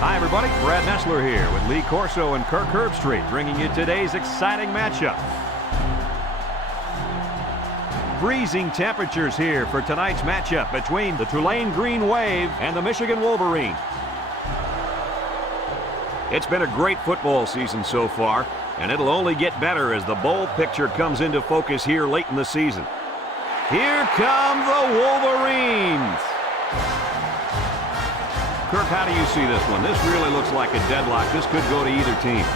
Hi, everybody. Brad Nessler here with Lee Corso and Kirk Herbstreit, bringing you today's exciting matchup. Freezing temperatures here for tonight's matchup between the Tulane Green Wave and the Michigan Wolverines. It's been a great football season so far, And it'll only get better as the bowl picture comes into focus here late in the season. Here come the Wolverines. Kirk, how do you see this one? This really looks like a deadlock. This could go to either team.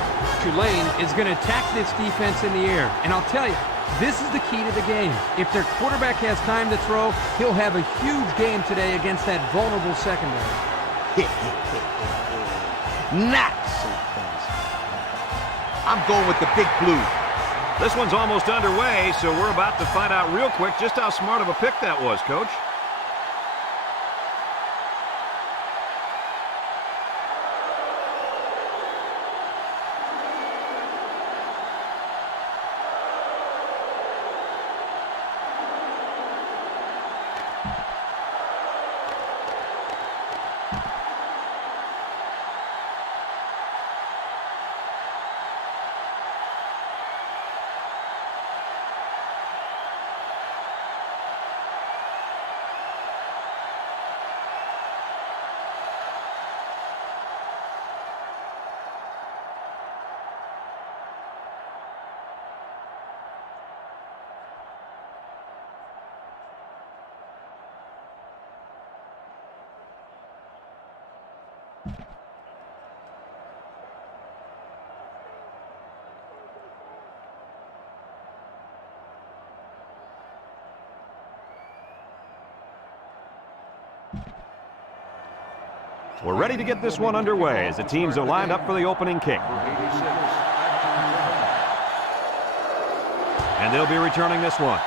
Tulane is going to attack this defense in the air. And I'll tell you, this is the key to the game. If their quarterback has time to throw, he'll have a huge game today against that vulnerable secondary. Not so fast. I'm going with the big blue. This one's almost underway, so we're about to find out real quick just how smart of a pick that was, Coach. We're ready to get this one underway as the teams are lined up for the opening kick. And they'll be returning this one.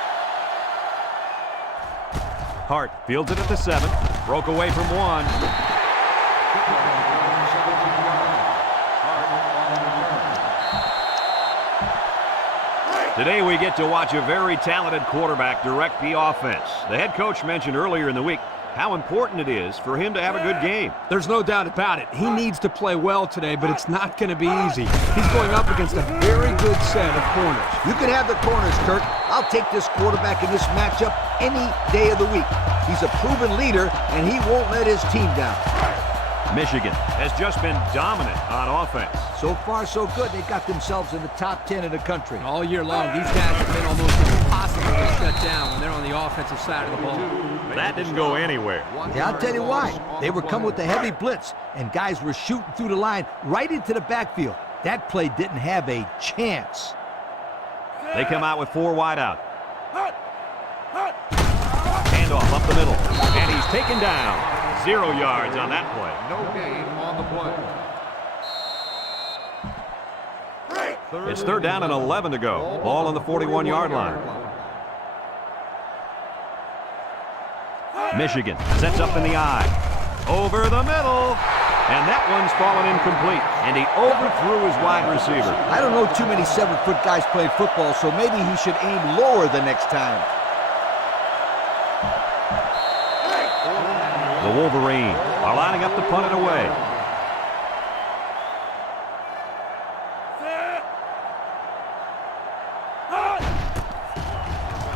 Hart fields it at the 7. Broke away from 1. Today we get to watch a very talented quarterback direct the offense. The head coach mentioned earlier in the week how important it is for him to have a good game. There's no doubt about it. He needs to play well today, but it's not going to be easy. He's going up against a very good set of corners. You can have the corners, Kirk. I'll take this quarterback in this matchup any day of the week. He's a proven leader, and he won't let his team down. Michigan has just been dominant on offense. So far, so good. They got themselves in the top 10 of the country. All year long, these guys have been almost impossible to shut down when they're on the offensive side of the ball. That didn't go anywhere. Yeah, I'll tell you why. They were coming with a heavy blitz, and guys were shooting through the line right into the backfield. That play didn't have a chance. They come out with 4 wide out. Handoff up the middle, and he's taken down. 0 yards on that play. No gain on the play. It's 3rd down and 11 to go. Ball on the 41-yard line. Michigan sets up in the eye. Over the middle. And that one's fallen incomplete. And he overthrew his wide receiver. I don't know too many 7-foot guys playing football, so maybe he should aim lower the next time. The Wolverines are lining up to punt it away.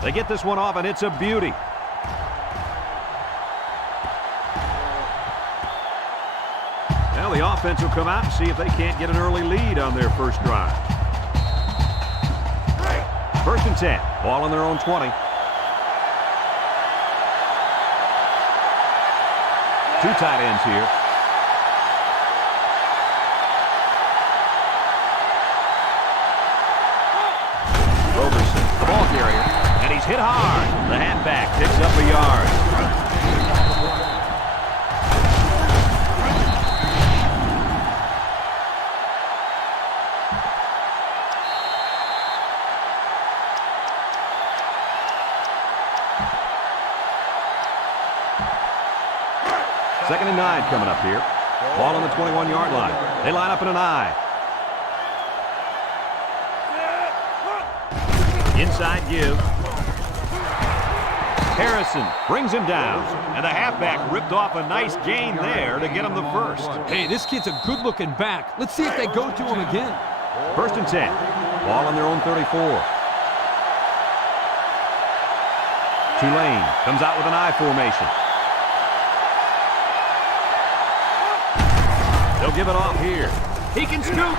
They get this one off, and it's a beauty. Well, the offense will come out and see if they can't get an early lead on their first drive. 1st and 10. Ball on their own 20. 2 tight ends here. Roberson, the ball carrier, and he's hit hard. The halfback picks up a yard. Second and 9 coming up here. Ball on the 21-yard line. They line up in an I. Inside give. Harrison brings him down. And the halfback ripped off a nice gain there to get him the first. Hey, this kid's a good-looking back. Let's see if they go to him again. 1st and 10. Ball on their own 34. Tulane comes out with an I formation. They'll give it off here. He can scoop.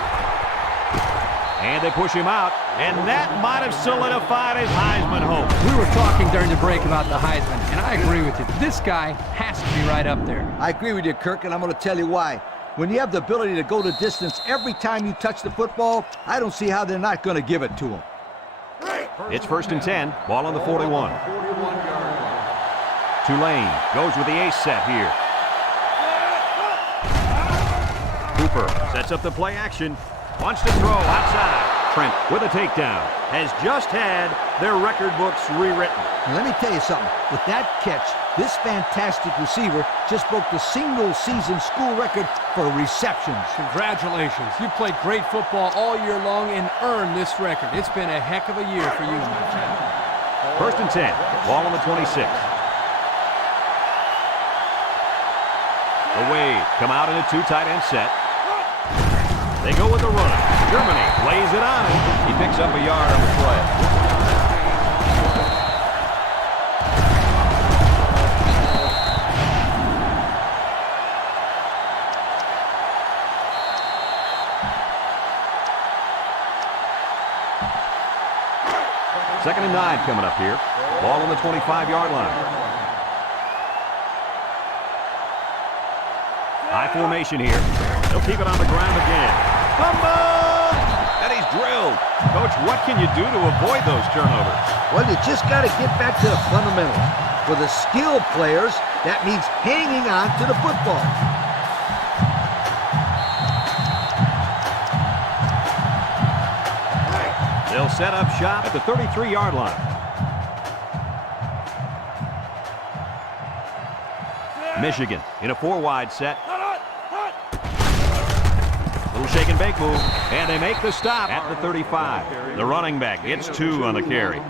And they push him out, and that might have solidified his Heisman hope. We were talking during the break about the Heisman, and I agree with you. This guy has to be right up there. I agree with you, Kirk, and I'm going to tell you why. When you have the ability to go the distance every time you touch the football, I don't see how they're not going to give it to him. It's 1st and 10, ball on the 41. Tulane goes with the ace set here. Cooper sets up the play action. Wants to throw outside. Trent with a takedown. Has just had their record books rewritten. And let me tell you something. With that catch, this fantastic receiver just broke the single-season school record for receptions. Congratulations. You played great football all year long and earned this record. It's been a heck of a year for you, my friend. 1st and 10, ball on the 26. The Wade come out in a 2 tight end set. They go with the run. Germany lays it on him. He picks up a yard on the play. Second and 9 coming up here. Ball on the 25-yard line. High formation here. They'll keep it on the ground again. Fumble! And he's drilled. Coach, what can you do to avoid those turnovers? Well, you just got to get back to the fundamentals. For the skilled players, that means hanging on to the football. They'll set up shop at the 33-yard line. Michigan in a 4-wide set. Little shake and bake move, and they make the stop at the 35. The running back gets 2 on the carry.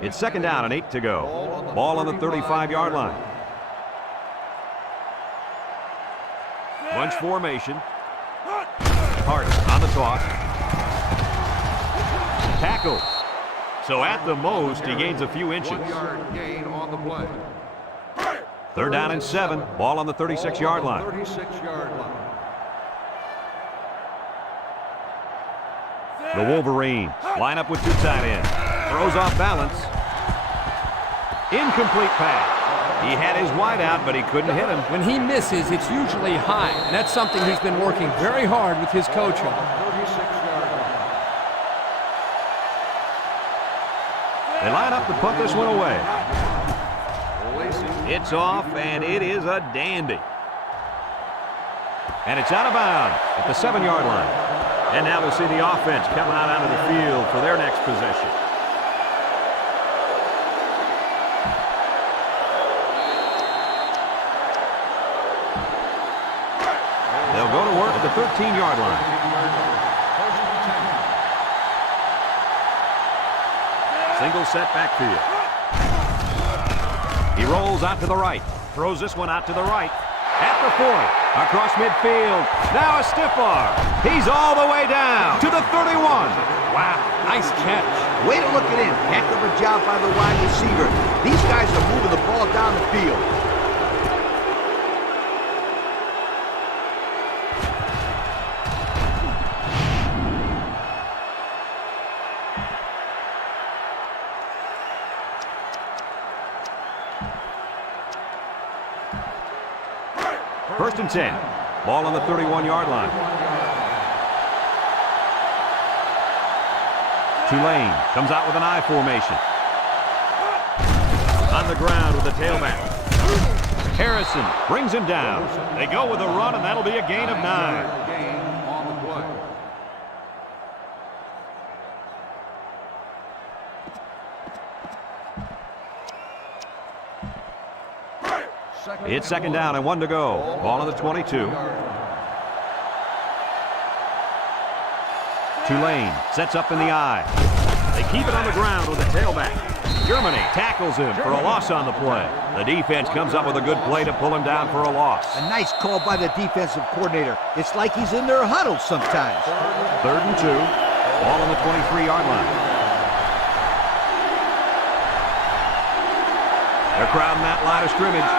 It's 2nd down and 8 to go. Ball on the 35-yard line. Bunch formation. Hart on the toss. Tackle. So at the most, he gains a few inches. 1-yard gain on the play. 3rd down and 7. Ball on the 36-yard line. 36-yard line. The Wolverines line up with 2 tight ends. Throws off balance. Incomplete pass. He had his wide out, but he couldn't hit him. When he misses, it's usually high, and that's something he's been working very hard with his coach on. 36-yard line. They line up to punt this one away. It's off, and it is a dandy. And it's out of bounds at the 7-yard line. And now we'll see the offense come out onto the field for their next possession. They'll go to work at the 13-yard line. Single set backfield. He rolls out to the right. Throws this one out to the right. At the 40. Across midfield. Now a stiff arm. He's all the way down to the 31. Wow, nice catch. Way to look it in. Heck of a job by the wide receiver. These guys are moving the ball down the field. First and 10. Ball on the 31-yard line. Tulane comes out with an I formation. On the ground with the tailback. Harrison brings him down. They go with a run, and that'll be a gain of 9. Gain on the play. It's 2nd down and 1 to go. Ball on the 22. Tulane sets up in the I. They keep it on the ground with the tailback. Germany tackles him for a loss on the play. The defense comes up with a good play to pull him down for a loss. A nice call by the defensive coordinator. It's like he's in their huddle sometimes. 3rd and 2. Ball on the 23-yard line. They're crowding that line of scrimmage.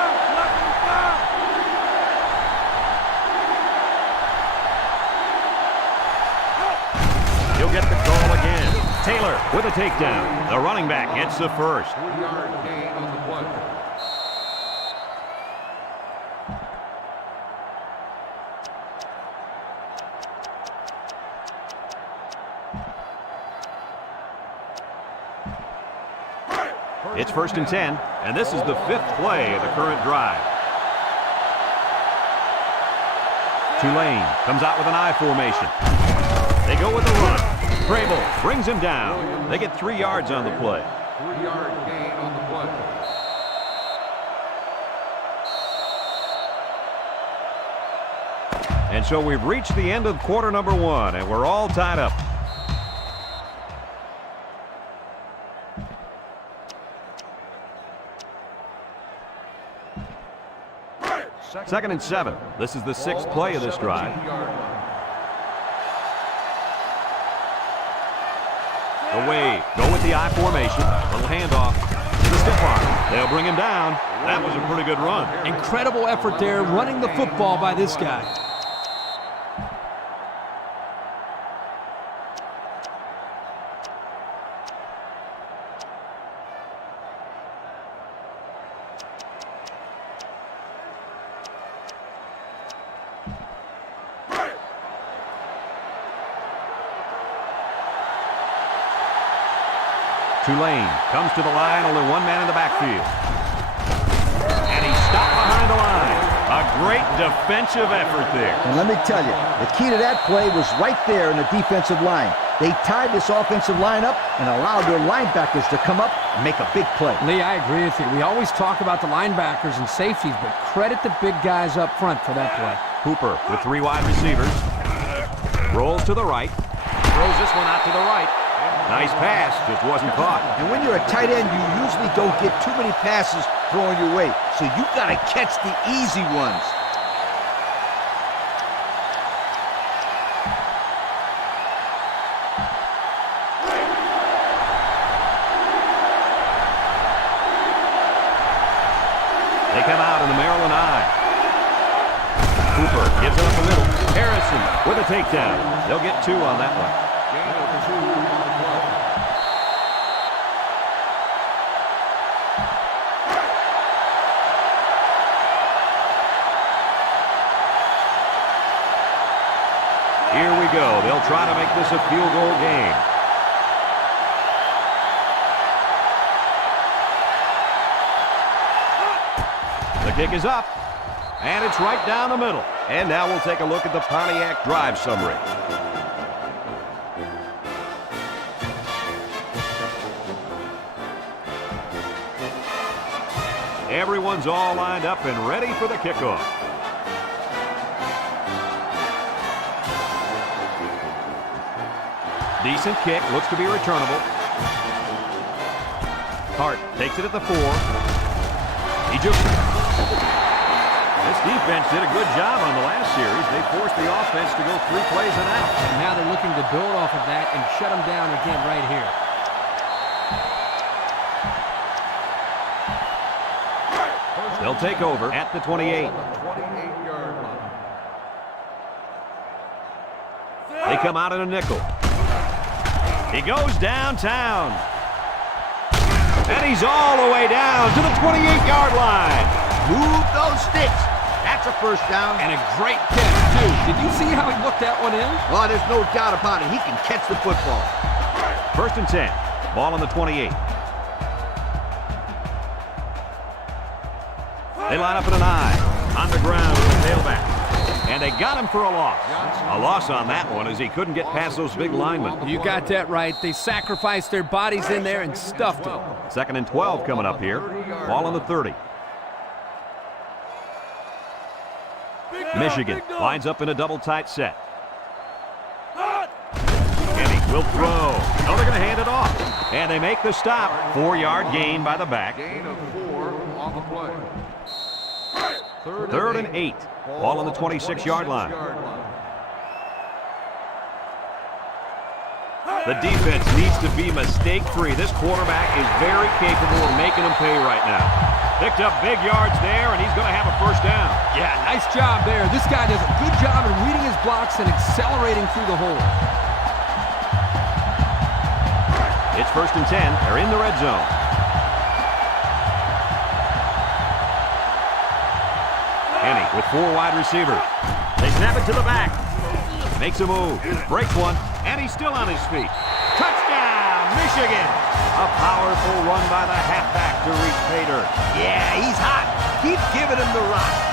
He'll get the call again. Taylor with a takedown. The running back gets the first. 3-yard gain on the play. It's 1st and 10, and this is the 5th play of the current drive. Tulane comes out with an I formation. They go with the run. Crable brings him down. They get 3 yards on the play. 3-yard gain on the play. And so we've reached the end of quarter number 1, and we're all tied up. Second and 7. This is the 6th play of this drive. Away. Go with the I formation. Little handoff to the stiff arm. They'll bring him down. That was a pretty good run. Incredible effort there running the football by this guy. Tulane comes to the line, only one man in the backfield. And he's stopped behind the line. A great defensive effort there. And let me tell you, the key to that play was right there in the defensive line. They tied this offensive line up and allowed their linebackers to come up and make a big play. Lee, I agree with you. We always talk about the linebackers and safeties, but credit the big guys up front for that play. Hooper with 3 wide receivers. Rolls to the right. Throws this one out to the right. Nice pass, just wasn't caught. And when you're a tight end, you usually don't get too many passes thrown your way. So you got to catch the easy ones. They come out in the Maryland I. Cooper gives it up the middle. Harrison with a takedown. They'll get 2 on that one. Gain of 2 on the play. Here we go. They'll try to make this a field goal game. The kick is up, and it's right down the middle. And now we'll take a look at the Pontiac drive summary. Everyone's all lined up and ready for the kickoff. Decent kick, looks to be returnable. Hart takes it at the 4. He jukes it. This defense did a good job on the last series. They forced the offense to go 3 plays and out. And now they're looking to build off of that and shut them down again right here. They'll take over at the 28. 28-yard line. They come out in a nickel. He goes downtown. And he's all the way down to the 28-yard line. Move those sticks. That's a first down. And a great catch, too. Did you see how he looked that one in? Oh, there's no doubt about it. He can catch the football. 1st and 10. Ball on the 28. They line up in an I. On the ground with the tailback. And they got him for a loss. A loss on that one as he couldn't get past those big linemen. You got that right. They sacrificed their bodies in there and stuffed it. 2nd and 12 coming up here. Ball on the 30. Michigan lines up in a double tight set. And he will throw. No, they're going to hand it off. And they make the stop. 4-yard gain by the back. Gain of 4 on the play. 3rd and 8. Ball on the 26-yard line. The defense needs to be mistake-free. This quarterback is very capable of making them pay right now. Picked up big yards there, and he's going to have a first down. Yeah, nice job there. This guy does a good job in reading his blocks and accelerating through the hole. It's 1st and 10. They're in the red zone. Henny with 4 wide receivers. They snap it to the back. Makes a move. Breaks one. And he's still on his feet. Touchdown, Michigan! A powerful run by the halfback to reach Pater. Yeah, he's hot. Keep giving him the rock.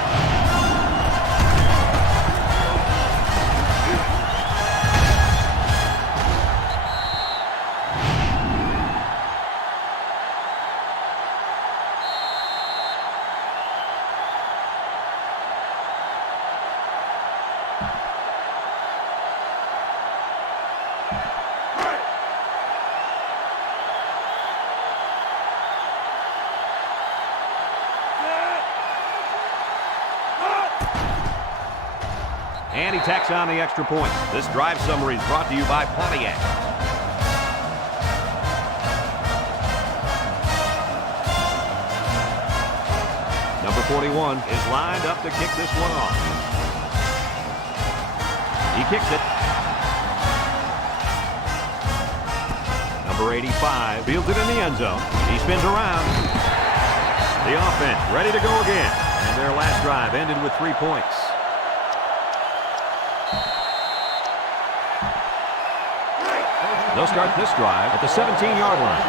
And he tacks on the extra point. This drive summary is brought to you by Pontiac. Number 41 is lined up to kick this one off. He kicks it. Number 85 fields it in the end zone. He spins around. The offense ready to go again. And their last drive ended with 3 points. They'll start this drive at the 17-yard line.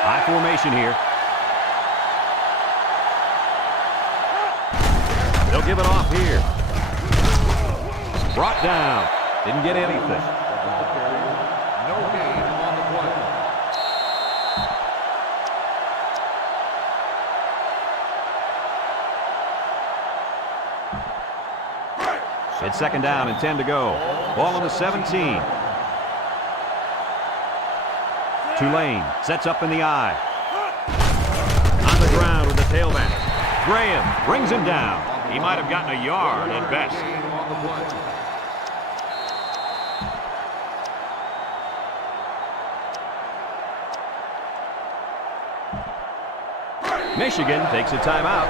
High formation here. They'll give it off here. Brought down. Didn't get anything. No gain on the play. It's 2nd down and 10 to go. Ball on the 17. Tulane sets up in the eye. On the ground with the tailback. Graham brings him down. He might have gotten a yard at best. Gain on the play. Michigan takes a timeout.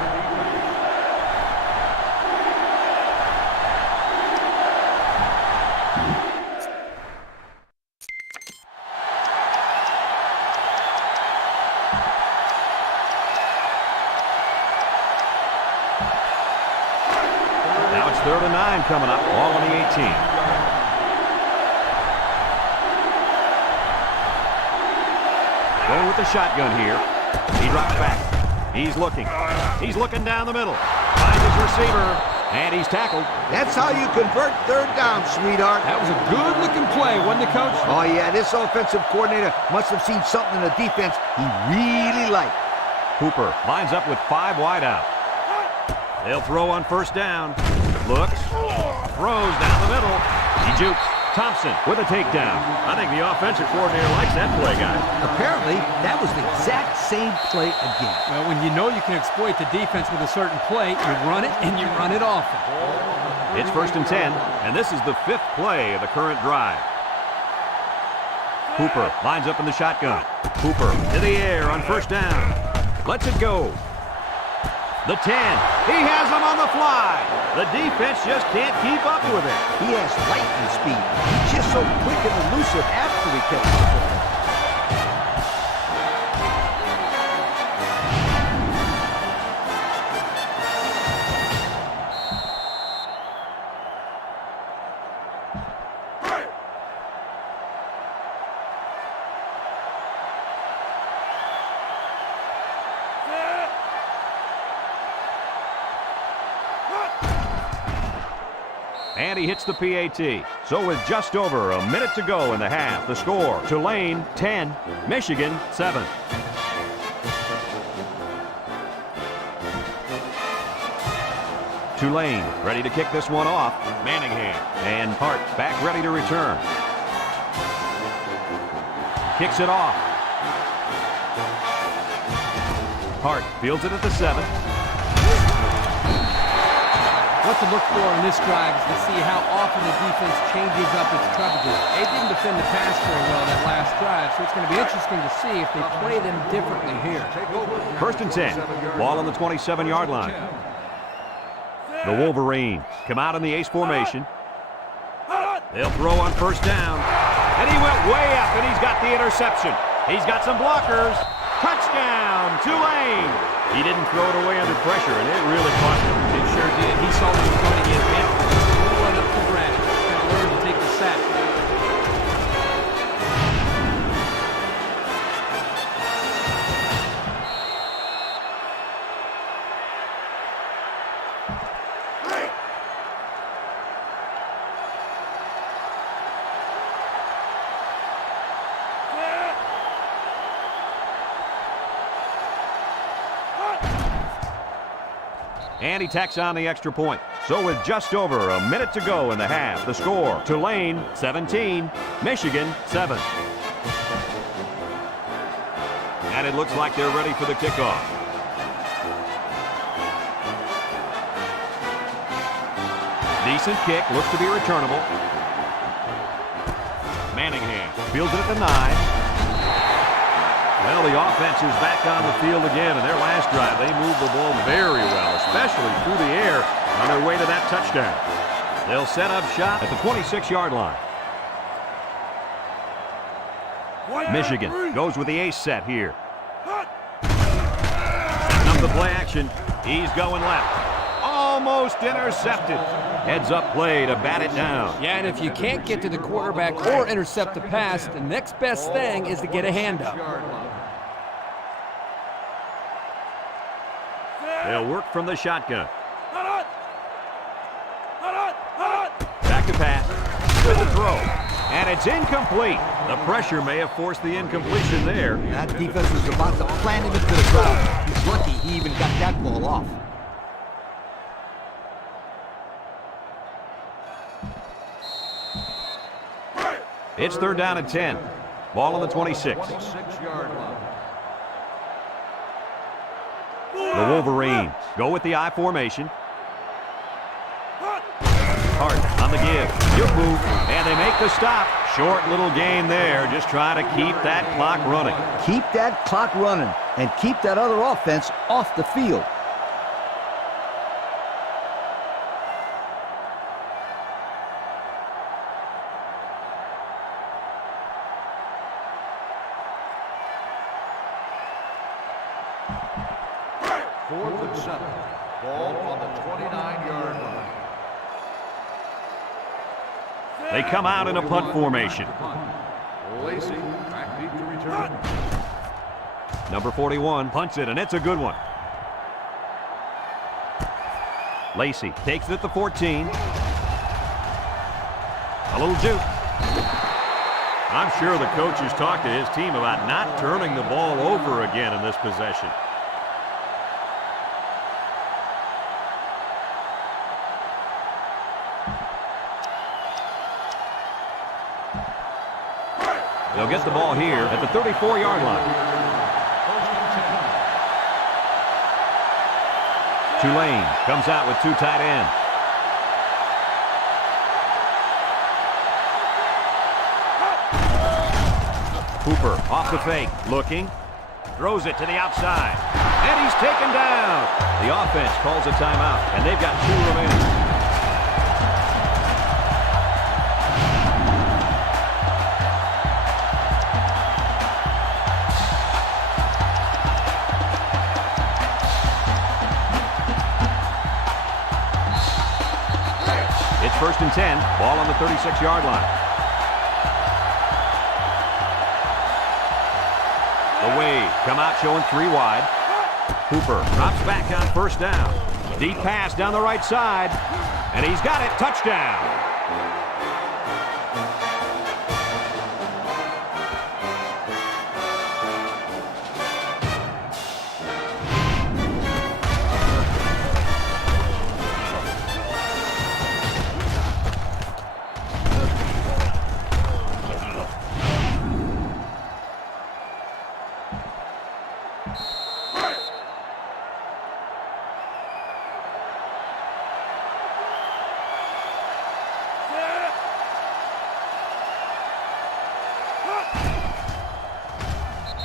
Now it's 3rd and 9 coming up. Ball on the 18. Going with the shotgun here. He drops back. He's looking. He's looking down the middle. Finds his receiver. And he's tackled. That's how you convert 3rd down, sweetheart. That was a good-looking play, wasn't it, Coach? Oh, yeah, this offensive coordinator must have seen something in the defense he really liked. Hooper lines up with 5 wide out. They'll throw on 1st down. Looks. Throws down the middle. He jukes. Thompson with a takedown. I think the offensive coordinator likes that play, guys. Apparently, that was the exact same play again. Well, when you know you can exploit the defense with a certain play, you run it and you run it often. It's 1st and 10, and this is the 5th play of the current drive. Hooper lines up in the shotgun. Hooper to the air on 1st down. Lets it go. The 10. He has him on the fly. The defense just can't keep up with it. He has lightning speed. He's just so quick and elusive after he catches the football. And he hits the PAT. So with just over a minute to go in the half, the score, Tulane 10, Michigan 7. Tulane ready to kick this one off. Manningham and Hart back ready to return. Kicks it off. Hart fields it at the 7. What to look for in this drive is to see how often the defense changes up its coverages. They didn't defend the pass very well that last drive, so it's going to be interesting to see if they play them differently here. 1st and 10. Ball on the 27-yard line. The Wolverines come out in the ace formation. They'll throw on first down. And he went way up, and he's got the interception. He's got some blockers. Touchdown, Tulane. He didn't throw it away under pressure, and it really cost him. It sure did. He saw what he was going to get hit. Pulling up the grab. Got to learn to take the sack. And he tacks on the extra point. So with just over a minute to go in the half, the score, Tulane 17, Michigan 7. And it looks like they're ready for the kickoff. Decent kick, looks to be returnable. Manningham fields it at the 9. Well, the offense is back on the field again. In their last drive, they moved the ball very well, especially through the air on their way to that touchdown. They'll set up shop at the 26-yard line. Michigan goes with the ace set here. Setting up the play action. He's going left. Almost intercepted. Heads up play to bat it down. Yeah, and if you can't get to the quarterback or intercept the pass, the next best thing is to get a handout. They'll work from the shotgun. Back to pass. With the throw. And it's incomplete. The pressure may have forced the incompletion there. That defense was about to plant him into the ground. He's lucky he even got that ball off. It's 3rd down and 10. Ball on the 26. 26-yard line. The Wolverines go with the I formation. Hart on the give. Good move. And they make the stop. Short little gain there. Just trying to keep that clock running. Keep that clock running and keep that other offense off the field. Fourth and 7. Ball on the 29-yard line. They come out in a punt formation. Lacey back deep to return. Number 41 punts it, and it's a good one. Lacey takes it at the 14. A little juke. I'm sure the coach has talked to his team about not turning the ball over again in this possession. They'll get the ball here at the 34-yard line. Tulane comes out with 2 tight ends. Hooper off the fake, looking, throws it to the outside, and he's taken down. The offense calls a timeout, and they've got 2 remaining. It's 1st and 10, ball on the 36-yard line. The Wade come out showing 3 wide. Hooper drops back on 1st down. Deep pass down the right side, and he's got it. Touchdown.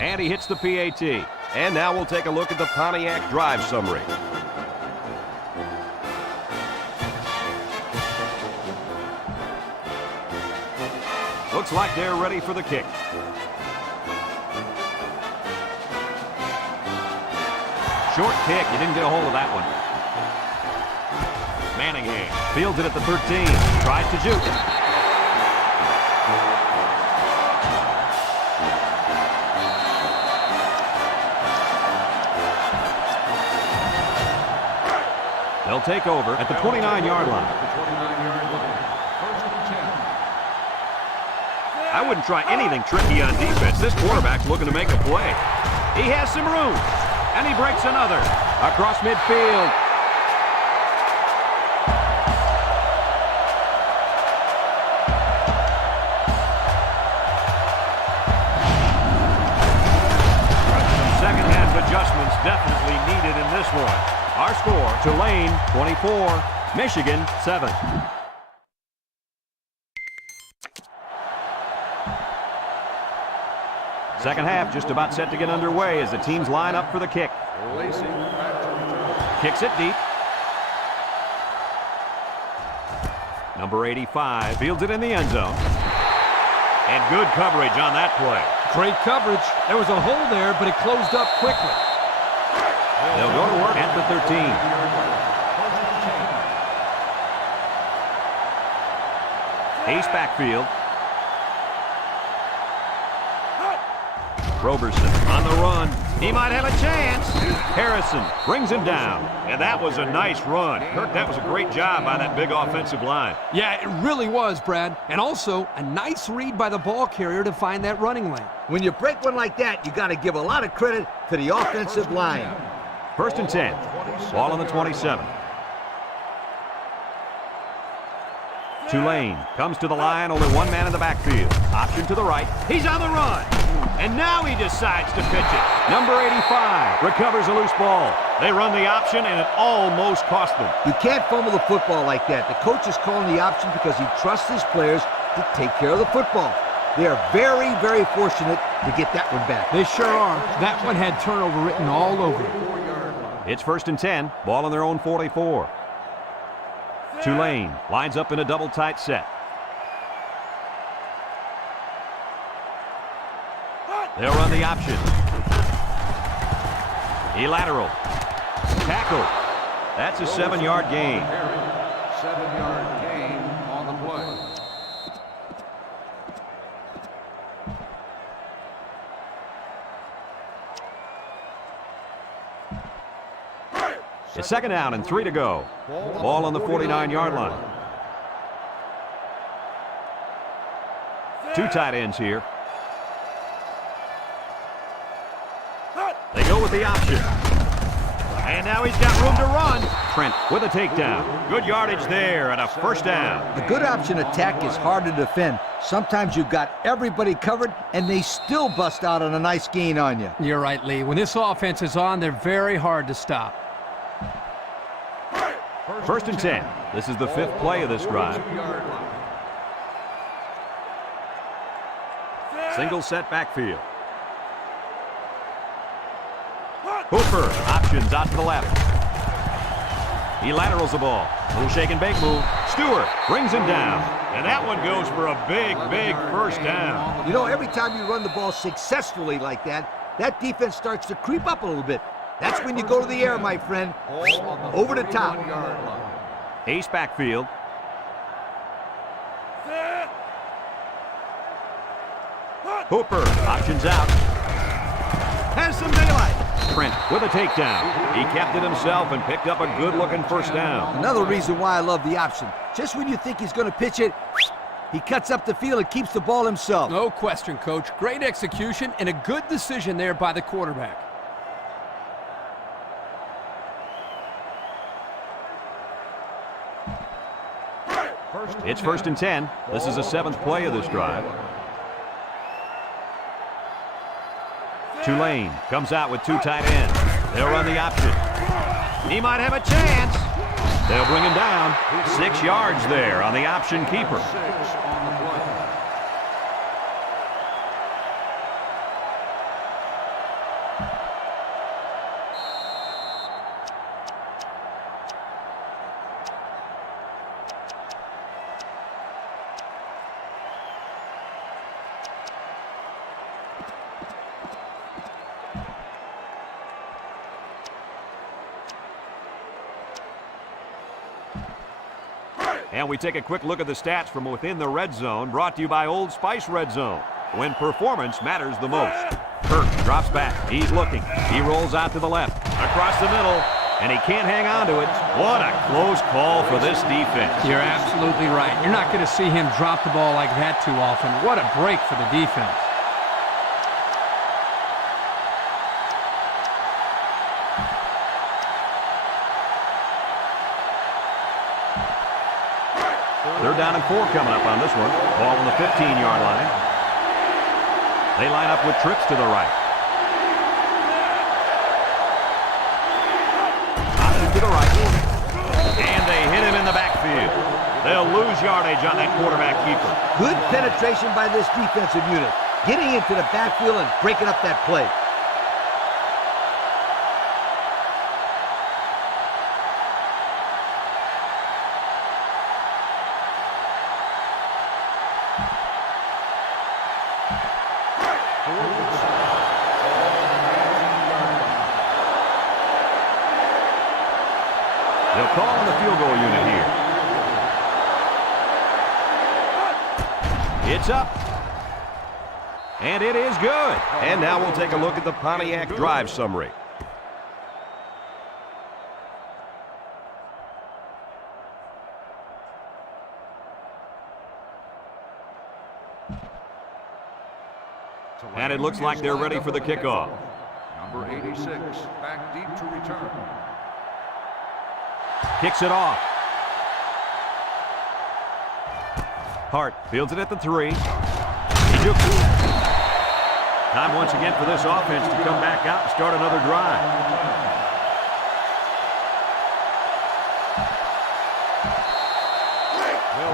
And he hits the PAT. And now we'll take a look at the Pontiac drive summary. Looks like they're ready for the kick. Short kick. You didn't get a hold of that one. Manningham fields it at the 13. Tries to juke. They'll take over at the 29-yard line. I wouldn't try anything tricky on defense. This quarterback's looking to make a play. He has some room, and he breaks another across midfield. Some second-half adjustments definitely needed in this one. Our score, Tulane 24, Michigan 7. Second half just about set to get underway as the teams line up for the kick. Kicks it deep. Number 85 fields it in the end zone. And good coverage on that play. Great coverage. There was a hole there, but it closed up quickly. They'll go to work at the 13. Ace backfield. Roberson on the run. He might have a chance. Harrison brings him down. And that was a nice run. Kirk, that was a great job by that big offensive line. Yeah, it really was, Brad. And also, a nice read by the ball carrier to find that running lane. When you break one like that, you got to give a lot of credit to the offensive line. First and 10. Ball on the 27. Tulane comes to the line, only one man in the backfield. Option to the right. He's on the run. And now he decides to pitch it. Number 85 recovers a loose ball. They run the option, and it almost cost them. You can't fumble the football like that. The coach is calling the option because he trusts his players to take care of the football. They are very, very fortunate to get that one back. They sure are. That one had turnover written all over it. It's first and 10. Ball on their own 44. Tulane lines up in a double tight set. They'll run the option. He lateral. Tackle. That's a 7-yard gain. 7-yard gain on the play. It's second down and 3 to go. Ball on the 49-yard line. Two tight ends here. They go with the option. And now he's got room to run. Trent with a takedown. Good yardage there and a first down. A good option attack is hard to defend. Sometimes you've got everybody covered, and they still bust out on a nice gain on you. You're right, Lee. When this offense is on, they're very hard to stop. First and 10. This is the 5th play of this drive. Single set backfield. Hooper options out to the left. He laterals the ball. Little shake and bake move. Stewart brings him down. And that one goes for a big, big first down. You know, every time you run the ball successfully like that, that defense starts to creep up a little bit. That's when you go to the air, my friend. Over the top. Ace backfield. Hooper options out. Has some daylight. Trent with a takedown. He kept it himself and picked up a good-looking first down. Another reason why I love the option. Just when you think he's going to pitch it, he cuts up the field and keeps the ball himself. No question, Coach. Great execution and a good decision there by the quarterback. It's first and 10. This is the 7th play of this drive. Tulane comes out with two tight ends. They'll run the option. He might have a chance. They'll bring him down. 6 yards there on the option keeper. And we take a quick look at the stats from within the red zone, brought to you by Old Spice Red Zone, when performance matters the most. Kirk drops back. He's looking. He rolls out to the left, across the middle, and he can't hang on to it. What a close call for this defense. You're absolutely right. You're not going to see him drop the ball like that too often. What a break for the defense. They're down and 4 coming up on this one. Ball on the 15-yard line. They line up with trips to the right. Option to the right. And they hit him in the backfield. They'll lose yardage on that quarterback keeper. Good penetration by this defensive unit, getting into the backfield and breaking up that play. They'll call on the field goal unit here. It's up. And it is good. And now we'll take a look at the Pontiac drive summary. And it looks like they're ready for the kickoff. Number 86, back deep to return. Kicks it off. Hart fields it at the 3. Time once again for this offense to come back out and start another drive.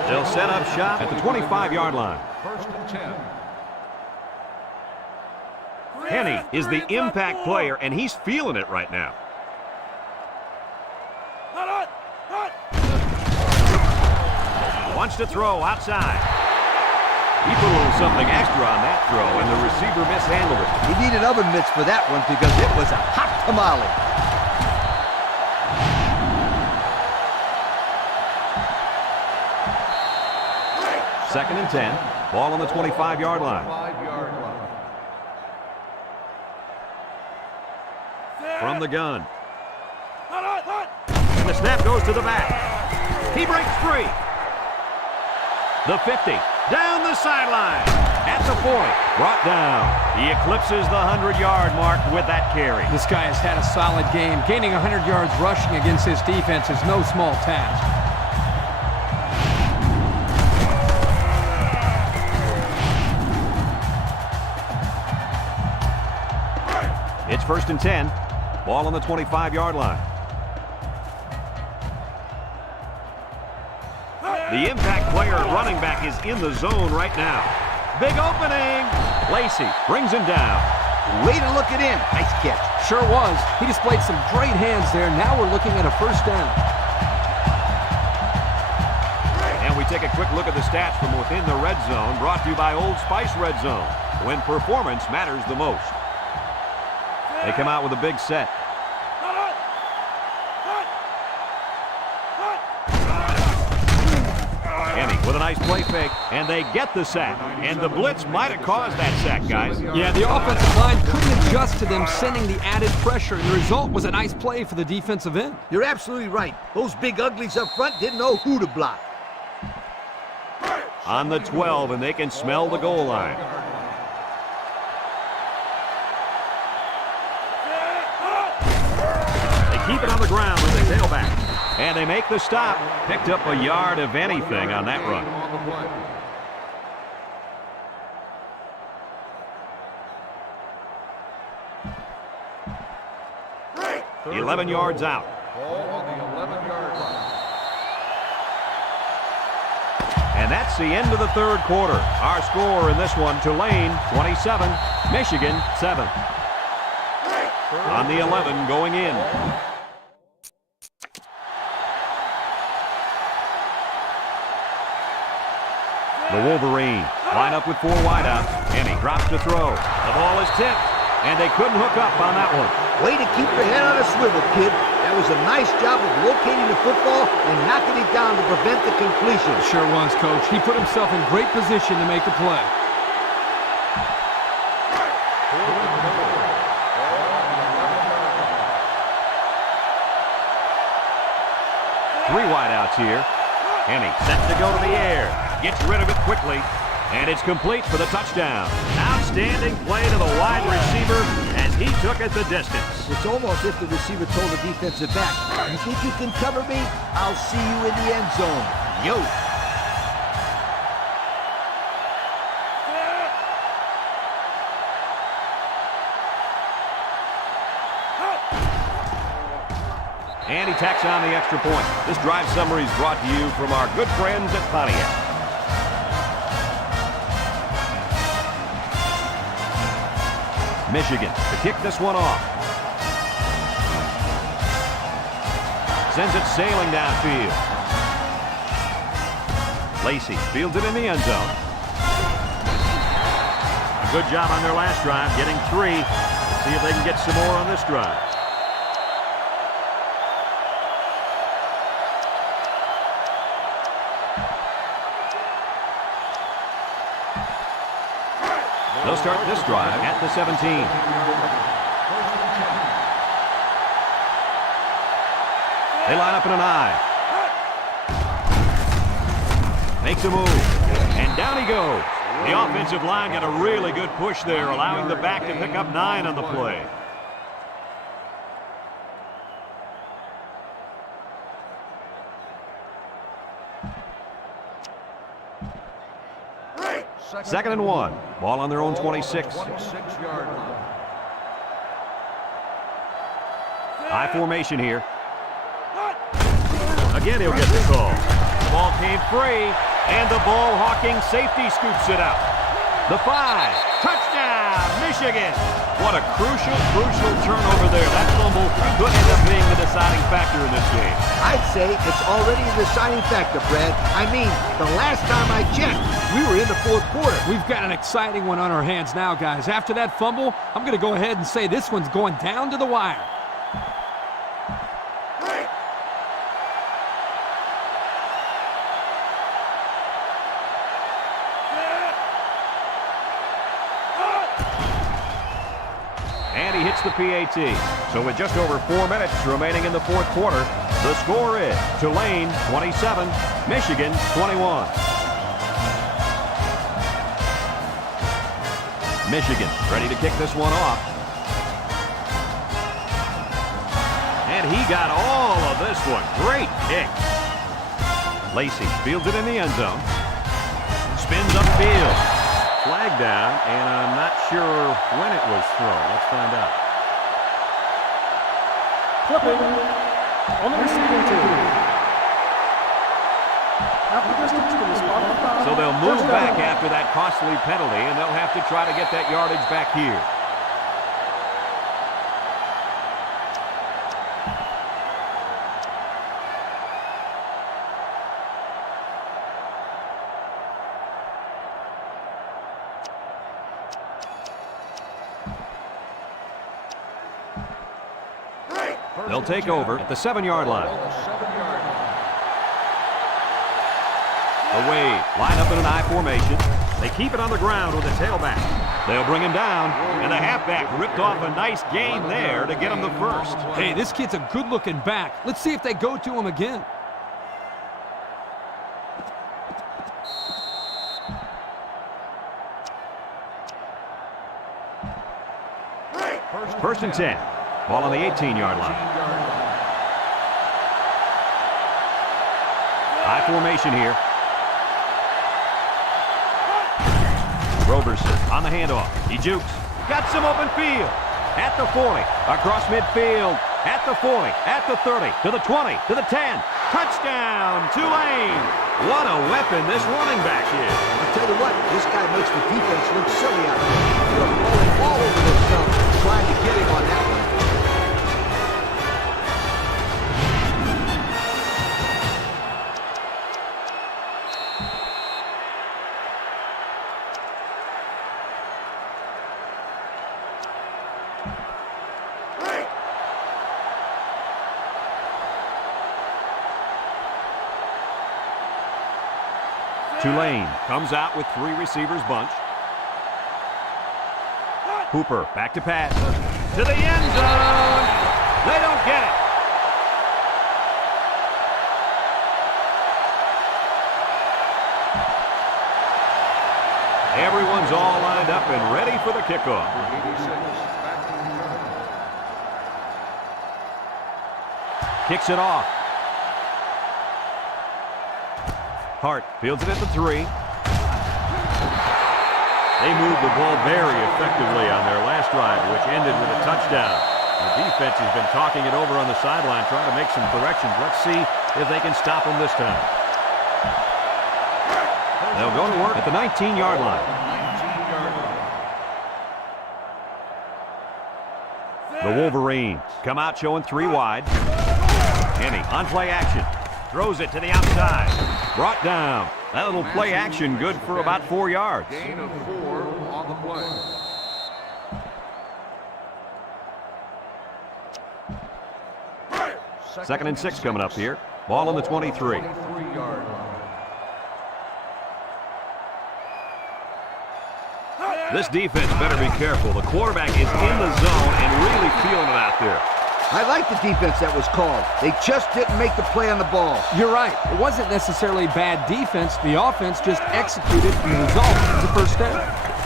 They'll set up shop at the 25-yard line. 1st and 10. Henny is the impact player, and he's feeling it right now. Wants to throw outside. He put a little something extra on that throw, and the receiver mishandled it. He needed oven mitts for that one because it was a hot tamale. Second and 10. Ball on the 25-yard line. 5-yard line. From the gun. And the snap goes to the back. He breaks free. The 50. Down the sideline. At the 40. Brought down. He eclipses the 100-yard mark with that carry. This guy has had a solid game. Gaining 100 yards rushing against his defense is no small task. It's 1st and 10. Ball on the 25-yard line. The impact player at running back is in the zone right now. Big opening. Lacey brings him down. Way to look it in. Nice catch. Sure was. He displayed some great hands there. Now we're looking at a first down. And we take a quick look at the stats from within the red zone, brought to you by Old Spice Red Zone, when performance matters the most. They come out with a big set. Henny with a nice play fake, and they get the sack. And the blitz might have caused that sack, guys. Yeah, the offensive line couldn't adjust to them sending the added pressure, and the result was a nice play for the defensive end. You're absolutely right. Those big uglies up front didn't know who to block. On the 12, and they can smell the goal line. Keep it on the ground with the tailback. And they make the stop. Picked up a yard of anything on that run. 11 yards out. Ball on the 11-yard line. And that's the end of the third quarter. Our score in this one, Tulane 27, Michigan 7. On the 11 going in. The Wolverines line up with 4 wideouts, and he drops to throw. The ball is tipped, and they couldn't hook up on that one. Way to keep your head on a swivel, kid. That was a nice job of locating the football and knocking it down to prevent the completion. Sure was, Coach. He put himself in great position to make the play. Three wideouts here. Henny set to go to the air. Gets rid of it quickly. And it's complete for the touchdown. Outstanding play to the wide receiver as he took it the distance. It's almost as if the receiver told the defensive back, "You think you can cover me? I'll see you in the end zone." Yo. And he tacks on the extra point. This drive summary is brought to you from our good friends at Pontiac. Michigan to kick this one off. Sends it sailing downfield. Lacey fields it in the end zone. A good job on their last drive, getting 3. Let's see if they can get some more on this drive. They'll start this drive at the 17. They line up in an I. Makes a move. And down he goes. The offensive line got a really good push there, allowing the back to pick up 9 on the play. Second and 1. Ball on their own 26. 26-yard line. High formation here. Again, he'll get the call. The ball came free, and the ball-hawking safety scoops it out. The 5. Touchdown, Michigan. What a crucial turnover there. That fumble could end up being the deciding factor in this game. I'd say it's already a deciding factor, Brad. I mean, the last time I checked, we were in the fourth quarter. We've got an exciting one on our hands now, guys. After that fumble, I'm going to go ahead and say this one's going down to the wire. And he hits the PAT. So with just over 4 minutes remaining in the fourth quarter, the score is Tulane 27, Michigan 21. Michigan ready to kick this one off. And he got all of this one. Great kick. Lacey fields it in the end zone. Spins upfield. Flag down, and I'm not sure when it was thrown. Let's find out. Clipping on the receiving team. Half the distance to the spot of the foul. So they'll move back after that costly penalty, and they'll have to try to get that yardage back here. They'll take over at the 7-yard line. Away, line up in an I formation. They keep it on the ground with the tailback. They'll bring him down, and the halfback ripped off a nice gain there to get him the first. Hey, this kid's a good-looking back. Let's see if they go to him again. First and 10. Ball on the 18-yard line. High formation here. Roberson on the handoff. He jukes. Got some open field. At the 40. Across midfield. At the 40. At the 30. To the 20. To the 10. Touchdown, Tulane. What a weapon this running back is. I'll tell you what, this guy makes the defense look silly out there. They're rolling all over themselves trying to get him on that one. Tulane comes out with 3 receivers bunched. Hooper back to pass. To the end zone. They don't get it. Everyone's all lined up and ready for the kickoff. Kicks it off. Hart fields it at the 3. They moved the ball very effectively on their last drive, which ended with a touchdown. The defense has been talking it over on the sideline, trying to make some corrections. Let's see if they can stop them this time. They'll go to work at the 19-yard line. The Wolverines come out showing 3 wide. Henny on play action. Throws it to the outside. Brought down. That little play action good for about 4 yards. Gain of 4 on the play. Second and 6 coming up here. Ball on the 23. 23-yard line. This defense better be careful. The quarterback is in the zone and really feeling it out there. I like the defense that was called. They just didn't make the play on the ball. You're right. It wasn't necessarily bad defense. The offense just executed, and the result is a first down.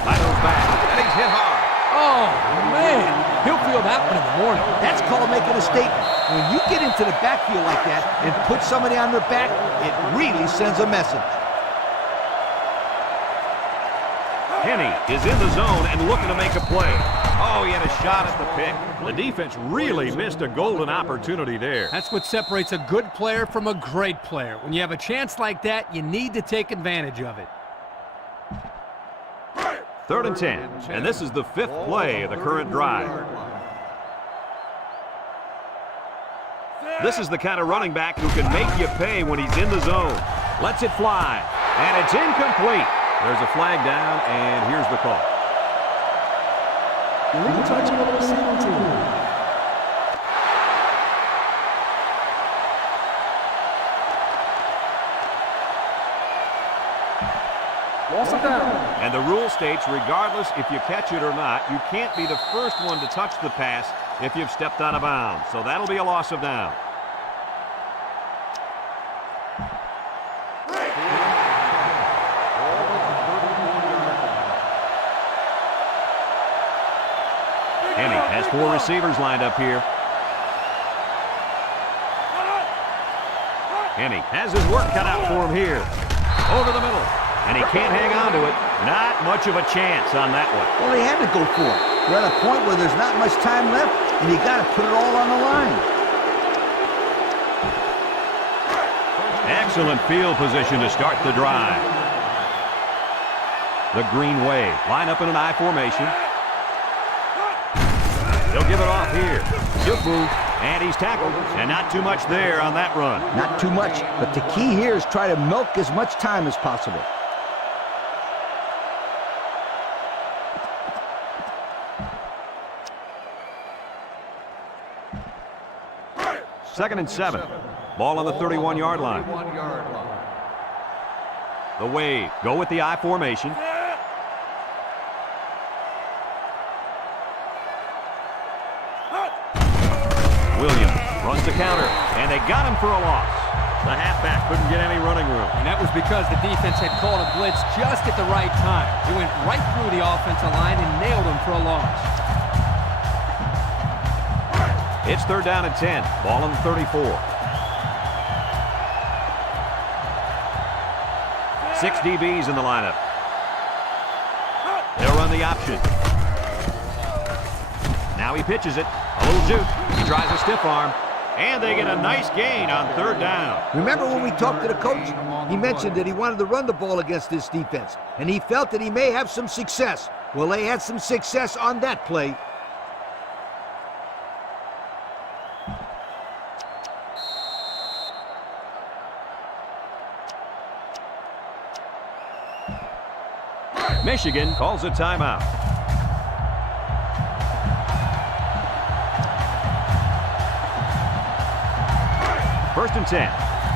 Lateral's back, and he's hit hard. Oh, man. He'll feel that one in the morning. That's called making a statement. When you get into the backfield like that and put somebody on their back, it really sends a message. Henny is in the zone and looking to make a play. Oh, he had a shot at the pick. The defense really missed a golden opportunity there. That's what separates a good player from a great player. When you have a chance like that, you need to take advantage of it. 3rd and 10, and this is the 5th play of the current drive. This is the kind of running back who can make you pay when he's in the zone. Lets it fly, and it's incomplete. There's a flag down, and here's the call. Illegal touching on the receiving team. Loss of down. And the rule states, regardless if you catch it or not, you can't be the first one to touch the pass if you've stepped out of bounds. So that'll be a loss of down. Henny has 4 receivers lined up here. Henny has his work cut out for him here. Over the middle. And he can't hang on to it. Not much of a chance on that one. Well, they had to go for it. They're at a point where there's not much time left, and you got to put it all on the line. Excellent field position to start the drive. The Green Wave line up in an I formation. He'll give it off here. Good move. And he's tackled. And not too much there on that run. Not too much, but the key here is try to milk as much time as possible. Second and 7. Ball on the 31-yard line. 31-yard line. The Wave go with the I formation. Williams runs the counter, and they got him for a loss. The halfback couldn't get any running room. And that was because the defense had called a blitz just at the right time. He went right through the offensive line and nailed him for a loss. It's 3rd down and 10. Ball on the 34. 6 DBs in the lineup. They'll run the option. Now he pitches it. A little juke. He tries a stiff arm. And they get a nice gain on 3rd down. Remember when we talked to the coach? He mentioned that he wanted to run the ball against this defense, and he felt that he may have some success. Well, they had some success on that play. Michigan calls a timeout. First and 10.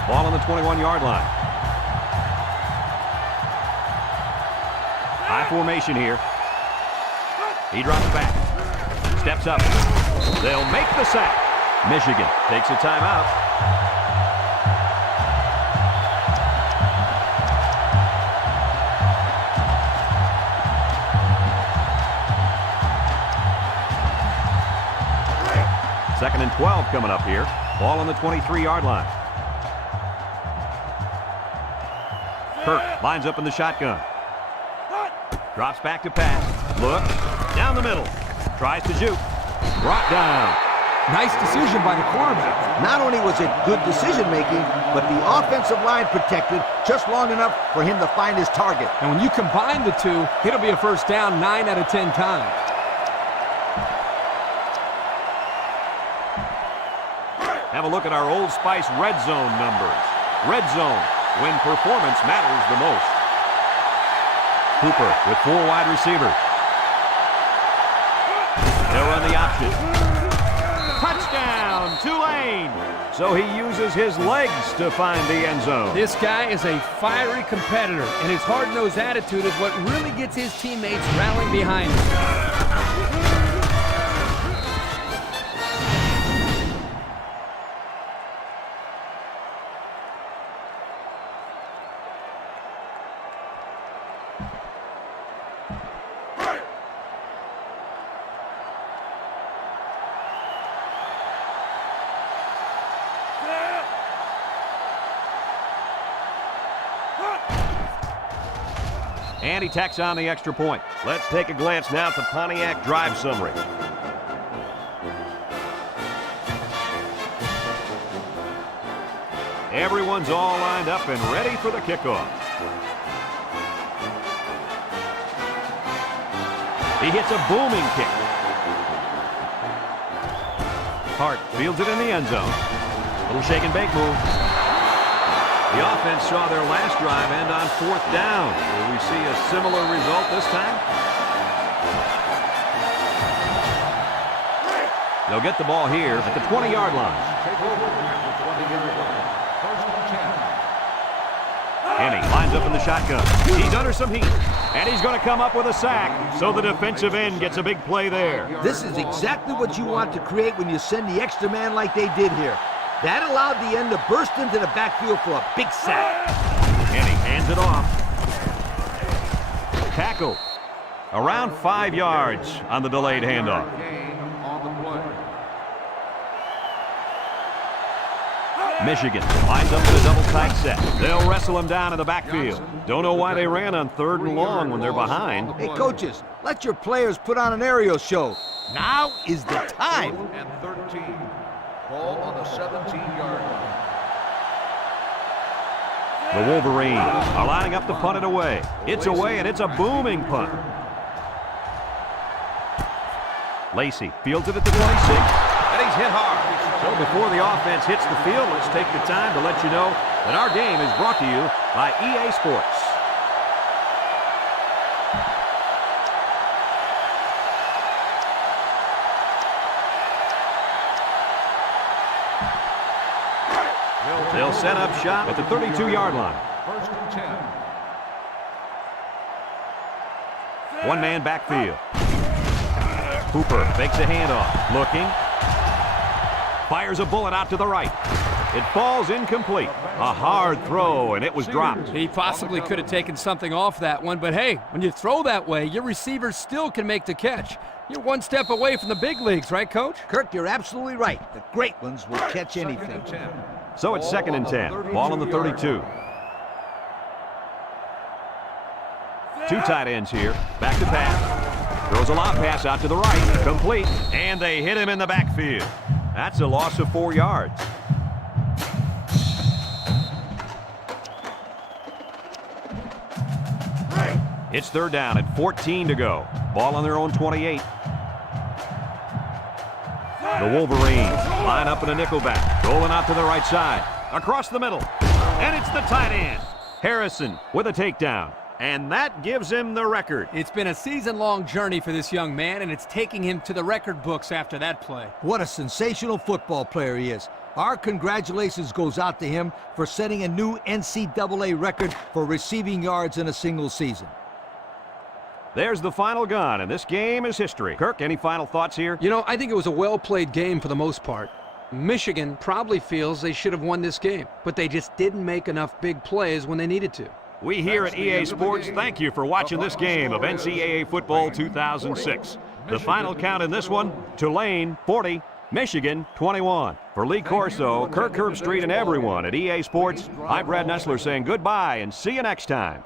Ball on the 21-yard line. I formation here. He drops back. Steps up. They'll make the sack. Michigan takes a timeout. Second and 12 coming up here. Ball on the 23-yard line. Kirk lines up in the shotgun. Drops back to pass. Look. Down the middle. Tries to juke. Brought down. Nice decision by the quarterback. Not only was it good decision-making, but the offensive line protected just long enough for him to find his target. And when you combine the two, it'll be a first down 9 out of 10 times. Have a look at our Old Spice red zone numbers. Red zone, when performance matters the most. Cooper with 4 wide receivers. They'll run the option. Touchdown, Tulane! So he uses his legs to find the end zone. This guy is a fiery competitor, and his hard-nosed attitude is what really gets his teammates rallying behind him. And he tacks on the extra point. Let's take a glance now at the Pontiac drive summary. Everyone's all lined up and ready for the kickoff. He hits a booming kick. Hart fields it in the end zone. Little shake and bake move. The offense saw their last drive end on 4th down. Will we see a similar result this time? They'll get the ball here at the 20-yard line. Henny lines up in the shotgun. He's under some heat, and he's going to come up with a sack, so the defensive end gets a big play there. This is exactly what you want to create when you send the extra man like they did here. That allowed the end to burst into the backfield for a big sack. Henny hands it off. Tackle. Around 5 yards on the delayed handoff. Michigan lines up in a double tight set. They'll wrestle him down in the backfield. Don't know why they ran on 3rd and long when they're behind. Hey, coaches, let your players put on an aerial show. Now is the time. And 13. Ball on the 17-yard line. The Wolverines are lining up to punt it away. It's away, and it's a booming punt. Lacey fields it at the 26, and he's hit hard. So before the offense hits the field, let's take the time to let you know that our game is brought to you by EA Sports. They'll set up shop at the 32-yard line. 1st and 10. One man backfield. Hooper fakes a handoff. Looking. Fires a bullet out to the right. It falls incomplete. A hard throw, and it was dropped. He possibly could have taken something off that one, but hey, when you throw that way, your receivers still can make the catch. You're one step away from the big leagues, right, Coach? Kirk, you're absolutely right. The great ones will catch anything. So it's 2nd and 10. Ball on the 32. 2 tight ends here. Back to pass. Throws a lob pass out to the right. Complete. And they hit him in the backfield. That's a loss of 4 yards. It's 3rd down and 14 to go. Ball on their own 28. The Wolverines line up in a nickelback, rolling out to the right side, across the middle, and it's the tight end, Harrison, with a takedown, and that gives him the record. It's been a season-long journey for this young man, and it's taking him to the record books after that play. What a sensational football player he is. Our congratulations goes out to him for setting a new NCAA record for receiving yards in a single season. There's the final gun, and this game is history. Kirk, any final thoughts here? You know, I think it was a well-played game for the most part. Michigan probably feels they should have won this game, but they just didn't make enough big plays when they needed to. We here at EA Sports thank you for watching this game of NCAA Football 2006. The final count in this one, Tulane 40, Michigan 21. For Lee Corso, Kirk Herbstreit, and everyone at EA Sports, I'm Brad Nessler saying goodbye and see you next time.